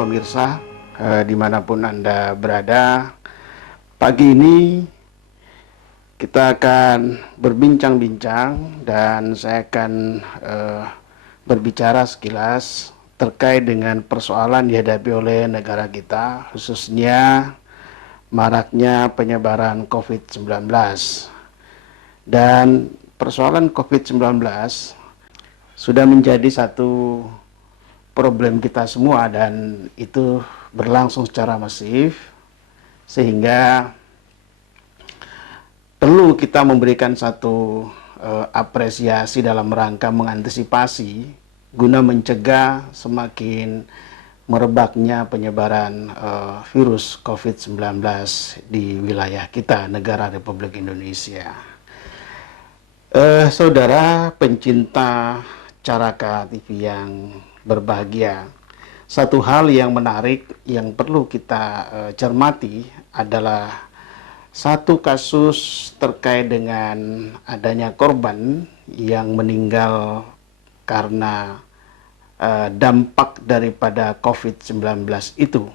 pemirsa dimanapun Anda berada. Pagi ini kita akan berbincang-bincang dan saya akan berbicara sekilas terkait dengan persoalan dihadapi oleh negara kita, khususnya maraknya penyebaran COVID-19. Dan persoalan COVID-19 sudah menjadi satu problem kita semua dan itu berlangsung secara masif, sehingga perlu kita memberikan satu apresiasi dalam rangka mengantisipasi guna mencegah semakin merebaknya penyebaran virus COVID-19 di wilayah kita, negara Republik Indonesia. Saudara pencinta Caraka TV yang berbahagia, satu hal yang menarik yang perlu kita cermati adalah satu kasus terkait dengan adanya korban yang meninggal karena dampak daripada COVID-19 itu.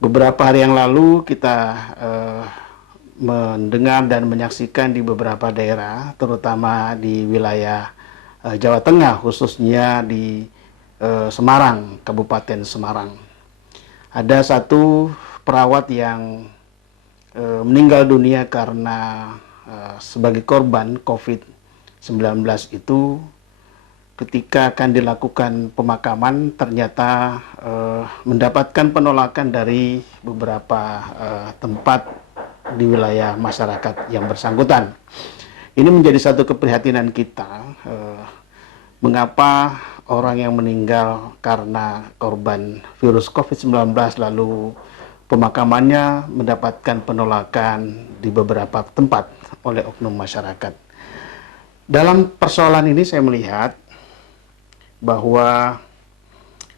Beberapa hari yang lalu kita mendengar dan menyaksikan di beberapa daerah, terutama di wilayah Jawa Tengah, khususnya di Semarang, Kabupaten Semarang. Ada satu perawat yang meninggal dunia karena sebagai korban COVID-19 itu. Ketika akan dilakukan pemakaman, ternyata mendapatkan penolakan dari beberapa tempat di wilayah masyarakat yang bersangkutan. Ini menjadi satu keprihatinan kita, mengapa orang yang meninggal karena korban virus COVID-19 lalu pemakamannya mendapatkan penolakan di beberapa tempat oleh oknum masyarakat. Dalam persoalan ini saya melihat bahwa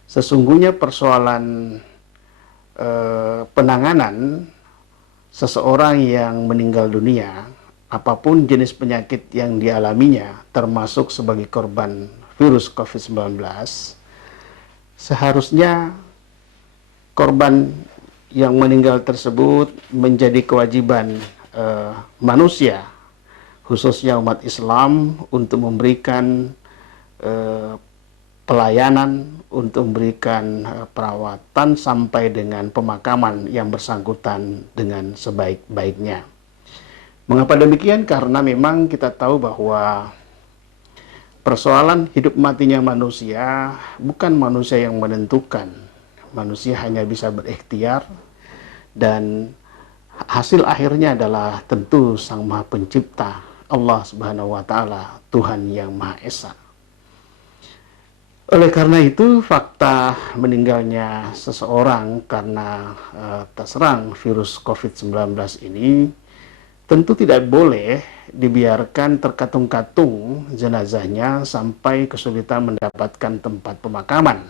sesungguhnya persoalan penanganan seseorang yang meninggal dunia, apapun jenis penyakit yang dialaminya, termasuk sebagai korban virus COVID-19, seharusnya korban yang meninggal tersebut menjadi kewajiban manusia, khususnya umat Islam, untuk memberikan pelayanan, untuk memberikan perawatan sampai dengan pemakaman yang bersangkutan dengan sebaik-baiknya. Mengapa demikian? Karena memang kita tahu bahwa persoalan hidup matinya manusia bukan manusia yang menentukan. Manusia hanya bisa berikhtiar dan hasil akhirnya adalah tentu Sang Maha Pencipta, Allah Subhanahu wa Ta'ala, Tuhan yang Maha Esa. Oleh karena itu, fakta meninggalnya seseorang karena terserang virus COVID-19 ini tentu tidak boleh dibiarkan terkatung-katung jenazahnya sampai kesulitan mendapatkan tempat pemakaman.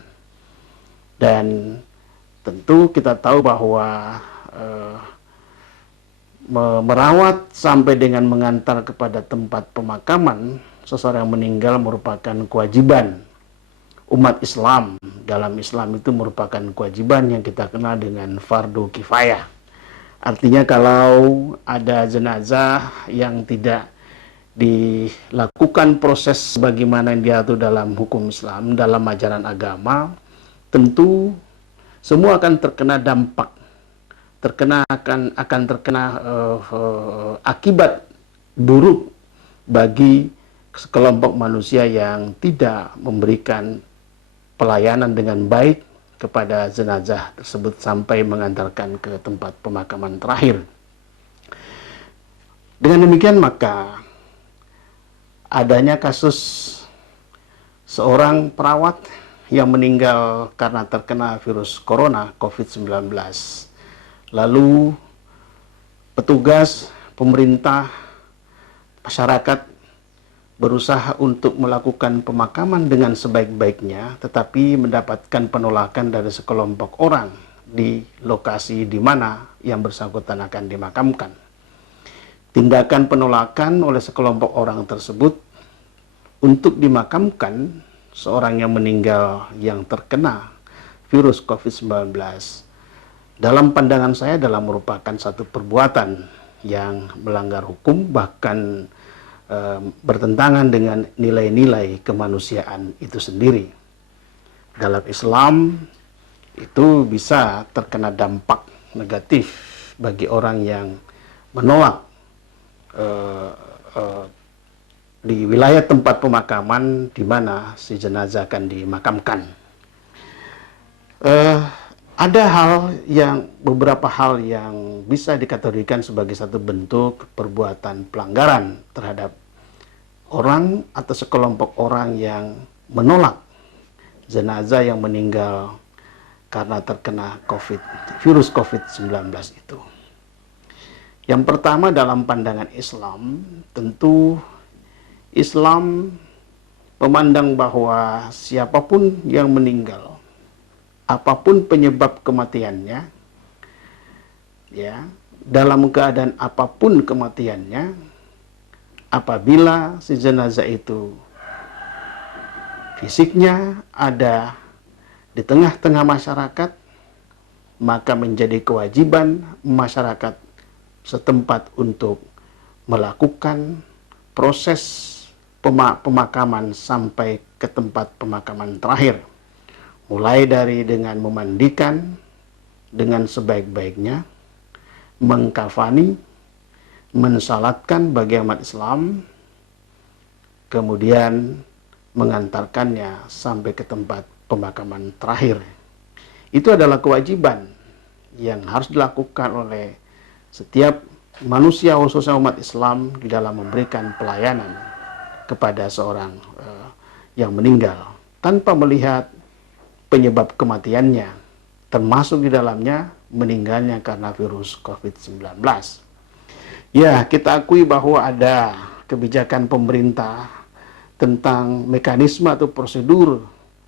Dan tentu kita tahu bahwa merawat sampai dengan mengantar kepada tempat pemakaman seseorang yang meninggal merupakan kewajiban umat Islam. Dalam Islam itu merupakan kewajiban yang kita kenal dengan fardu kifayah. Artinya kalau ada jenazah yang tidak dilakukan proses sebagaimana yang diatur dalam hukum Islam, dalam ajaran agama, tentu semua akan terkena dampak, akan terkena akibat buruk bagi sekelompok manusia yang tidak memberikan pelayanan dengan baik kepada jenazah tersebut sampai mengantarkan ke tempat pemakaman terakhir. Dengan demikian maka adanya kasus seorang perawat yang meninggal karena terkena virus corona COVID-19. Lalu petugas, pemerintah, masyarakat berusaha untuk melakukan pemakaman dengan sebaik-baiknya, tetapi mendapatkan penolakan dari sekelompok orang di lokasi di mana yang bersangkutan akan dimakamkan. Tindakan penolakan oleh sekelompok orang tersebut untuk dimakamkan seorang yang meninggal yang terkena virus COVID-19, dalam pandangan saya adalah merupakan satu perbuatan yang melanggar hukum, bahkan bertentangan dengan nilai-nilai kemanusiaan itu sendiri. Dalam Islam itu bisa terkena dampak negatif bagi orang yang menolak di wilayah tempat pemakaman di mana si jenazah akan dimakamkan. Ada beberapa hal yang bisa dikategorikan sebagai satu bentuk perbuatan pelanggaran terhadap orang atau sekelompok orang yang menolak jenazah yang meninggal karena terkena virus COVID-19 itu. Yang pertama, dalam pandangan Islam, tentu Islam memandang bahwa siapapun yang meninggal, apapun penyebab kematiannya, ya, dalam keadaan apapun kematiannya, apabila si jenazah itu fisiknya ada di tengah-tengah masyarakat, maka menjadi kewajiban masyarakat setempat untuk melakukan proses pemakaman sampai ke tempat pemakaman terakhir. Mulai dari dengan memandikan dengan sebaik-baiknya, mengkafani, mensalatkan bagi umat Islam, kemudian mengantarkannya sampai ke tempat pemakaman terakhir. Itu adalah kewajiban yang harus dilakukan oleh setiap manusia, khususnya umat Islam, di dalam memberikan pelayanan kepada seorang yang meninggal tanpa melihat penyebab kematiannya, termasuk di dalamnya meninggalnya karena virus COVID-19. Ya, kita akui bahwa ada kebijakan pemerintah tentang mekanisme atau prosedur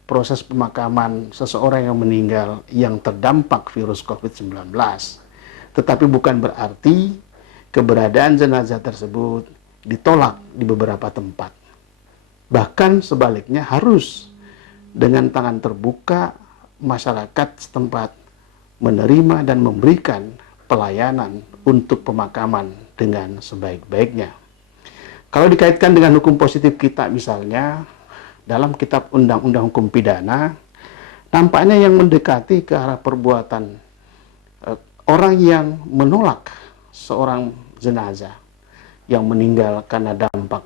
proses pemakaman seseorang yang meninggal yang terdampak virus COVID-19. Tetapi bukan berarti keberadaan jenazah tersebut ditolak di beberapa tempat. Bahkan sebaliknya, harus dengan tangan terbuka masyarakat setempat menerima dan memberikan pelayanan untuk pemakaman dengan sebaik-baiknya. Kalau dikaitkan dengan hukum positif kita, misalnya dalam kitab Undang-Undang Hukum Pidana, nampaknya yang mendekati ke arah perbuatan orang yang menolak seorang jenazah yang meninggal karena dampak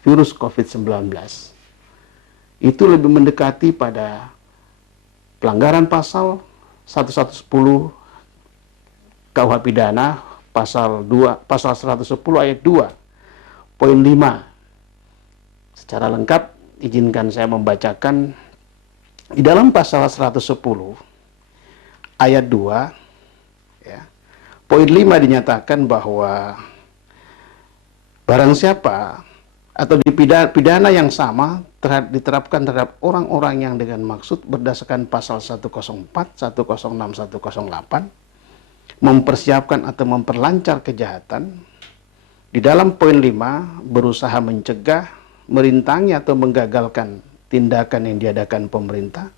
virus COVID-19, itu lebih mendekati pada pelanggaran pasal 1110 KUH Pidana, pasal 110 ayat 2 poin 5. Secara lengkap izinkan saya membacakan. Di dalam pasal 110 ayat 2, ya, poin 5 dinyatakan bahwa barang siapa atau pidana yang sama diterapkan terhadap orang-orang yang dengan maksud berdasarkan pasal 104, 106, 108 mempersiapkan atau memperlancar kejahatan. Di dalam poin 5, berusaha mencegah, merintangi atau menggagalkan tindakan yang diadakan pemerintah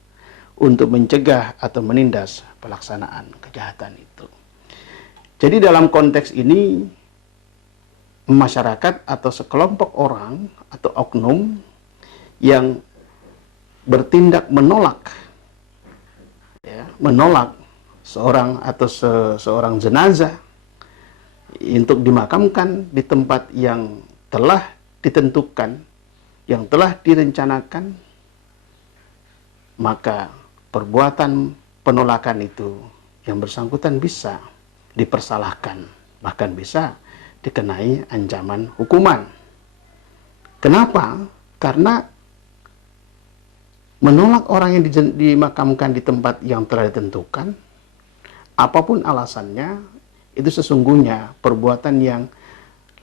untuk mencegah atau menindas pelaksanaan kejahatan itu. Jadi dalam konteks ini, masyarakat atau sekelompok orang atau oknum yang bertindak menolak, ya, menolak seorang atau seorang jenazah untuk dimakamkan di tempat yang telah ditentukan, yang telah direncanakan, maka perbuatan penolakan itu yang bersangkutan bisa dipersalahkan, bahkan bisa dikenai ancaman hukuman. Kenapa? Karena menolak orang yang dimakamkan di tempat yang telah ditentukan, apapun alasannya, itu sesungguhnya perbuatan yang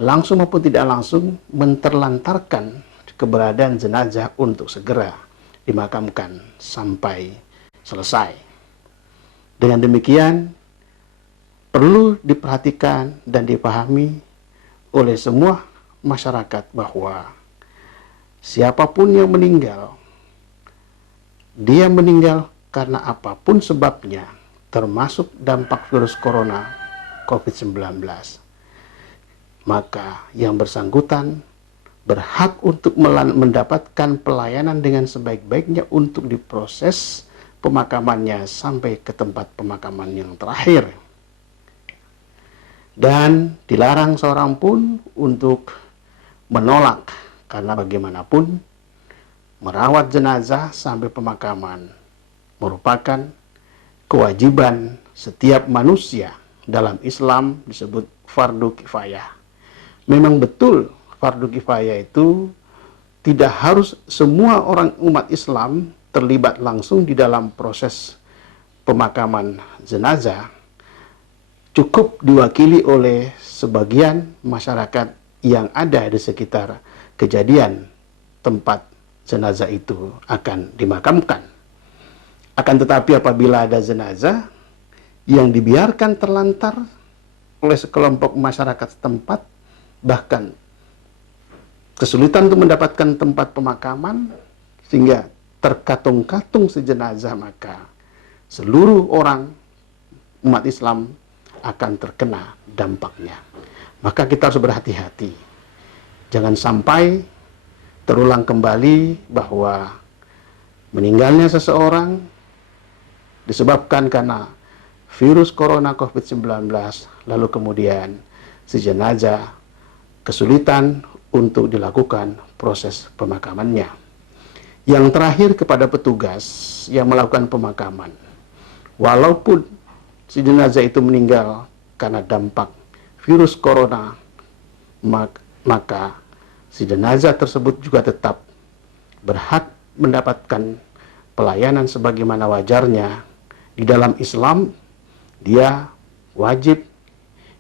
langsung maupun tidak langsung menterlantarkan keberadaan jenazah untuk segera dimakamkan sampai selesai. Dengan demikian, perlu diperhatikan dan dipahami oleh semua masyarakat bahwa siapapun yang meninggal, dia meninggal karena apapun sebabnya, termasuk dampak virus corona COVID-19, maka yang bersangkutan berhak untuk mendapatkan pelayanan dengan sebaik-baiknya untuk diproses pemakamannya sampai ke tempat pemakaman yang terakhir. Dan dilarang seorang pun untuk menolak, karena bagaimanapun merawat jenazah sampai pemakaman merupakan kewajiban setiap manusia. Dalam Islam disebut fardu kifayah. Memang betul fardu kifayah itu tidak harus semua orang umat Islam terlibat langsung di dalam proses pemakaman jenazah. Cukup diwakili oleh sebagian masyarakat yang ada di sekitar kejadian tempat jenazah itu akan dimakamkan. Akan tetapi apabila ada jenazah yang dibiarkan terlantar oleh sekelompok masyarakat setempat, bahkan kesulitan untuk mendapatkan tempat pemakaman sehingga terkatung-katung sejenazah, maka seluruh orang umat Islam akan terkena dampaknya. Maka kita harus berhati-hati. Jangan sampai terulang kembali bahwa meninggalnya seseorang disebabkan karena virus corona COVID-19, lalu kemudian si jenazah kesulitan untuk dilakukan proses pemakamannya. Yang terakhir, kepada petugas yang melakukan pemakaman, walaupun si jenazah itu meninggal karena dampak virus corona, maka si jenazah tersebut juga tetap berhak mendapatkan pelayanan sebagaimana wajarnya. Di dalam Islam, dia wajib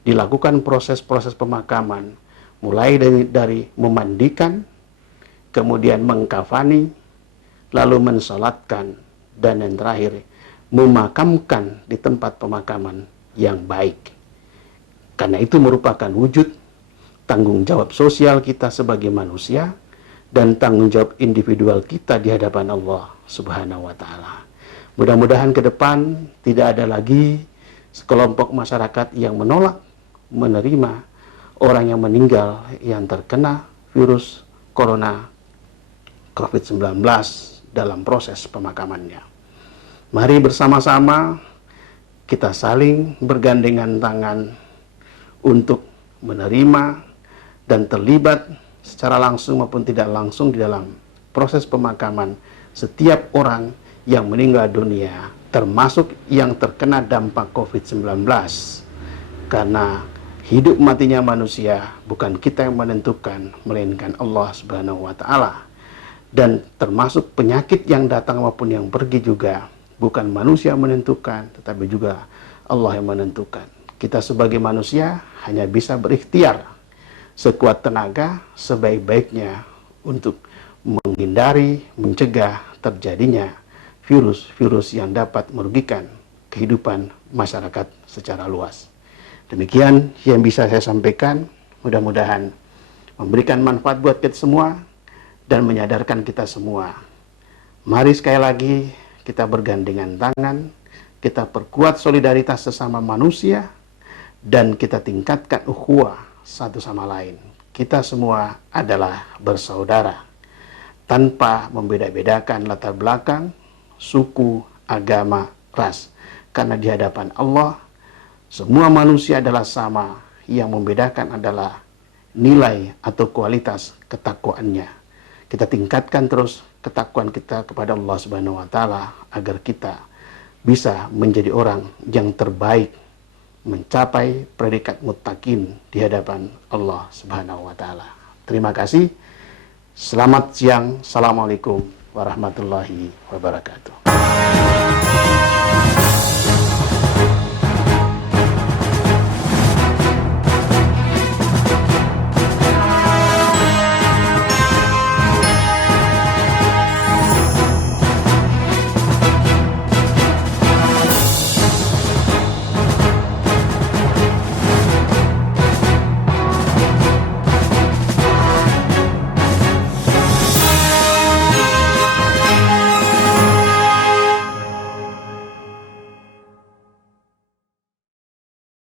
dilakukan proses-proses pemakaman, mulai dari memandikan, kemudian mengkafani, lalu mensolatkan, dan yang terakhir memakamkan di tempat pemakaman yang baik. Karena itu merupakan wujud tanggung jawab sosial kita sebagai manusia dan tanggung jawab individual kita di hadapan Allah Subhanahu wa Ta'ala. Mudah-mudahan ke depan tidak ada lagi sekelompok masyarakat yang menolak menerima orang yang meninggal yang terkena virus corona COVID-19 dalam proses pemakamannya. Mari bersama-sama kita saling bergandengan tangan untuk menerima dan terlibat secara langsung maupun tidak langsung di dalam proses pemakaman setiap orang yang meninggal dunia, termasuk yang terkena dampak COVID-19. Karena hidup matinya manusia bukan kita yang menentukan, melainkan Allah Subhanahu wa Ta'ala. Dan termasuk penyakit yang datang maupun yang pergi juga bukan manusia yang menentukan, tetapi juga Allah yang menentukan. Kita sebagai manusia hanya bisa berikhtiar sekuat tenaga sebaik-baiknya untuk menghindari, mencegah terjadinya virus-virus yang dapat merugikan kehidupan masyarakat secara luas. Demikian yang bisa saya sampaikan, mudah-mudahan memberikan manfaat buat kita semua dan menyadarkan kita semua. Mari sekali lagi kita bergandengan tangan, kita perkuat solidaritas sesama manusia, dan kita tingkatkan ukhuwah satu sama lain. Kita semua adalah bersaudara, tanpa membeda-bedakan latar belakang, suku, agama, ras. Karena di hadapan Allah, semua manusia adalah sama, yang membedakan adalah nilai atau kualitas ketakwaannya. Kita tingkatkan terus ketakwaan kita kepada Allah Subhanahu wa Ta'ala agar kita bisa menjadi orang yang terbaik, mencapai predikat muttaqin di hadapan Allah Subhanahu wa Ta'ala. Terima kasih. Selamat siang. Assalamualaikum warahmatullahi wabarakatuh.